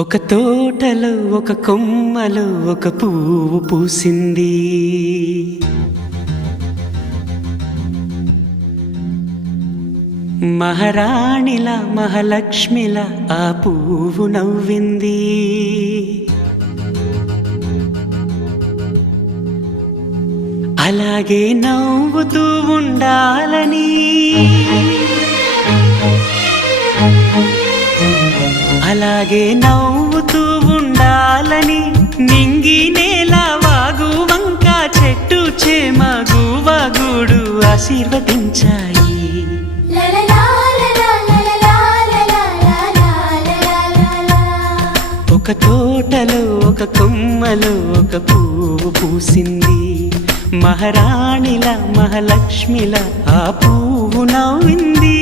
ఒక తోటలో ఒక కొమ్మలో ఒక పువ్వు పూసింది. మహారాణిలా మహాలక్ష్మిలా ఆ పువ్వు నవ్వింది. అలాగే నవ్వుతూ ఉండాలని, అలాగే నవ్వుతూ ఉండాలని నింగి నేల వాగు వంక చెట్టు చేమ గువగూడు ఆశీర్వదించాయి. ఒక తోటలో ఒక కొమ్మలో ఒక పువ్వు పూసింది. మహారాణిలా మహాలక్ష్మిలా ఆ పువ్వు నవ్వింది.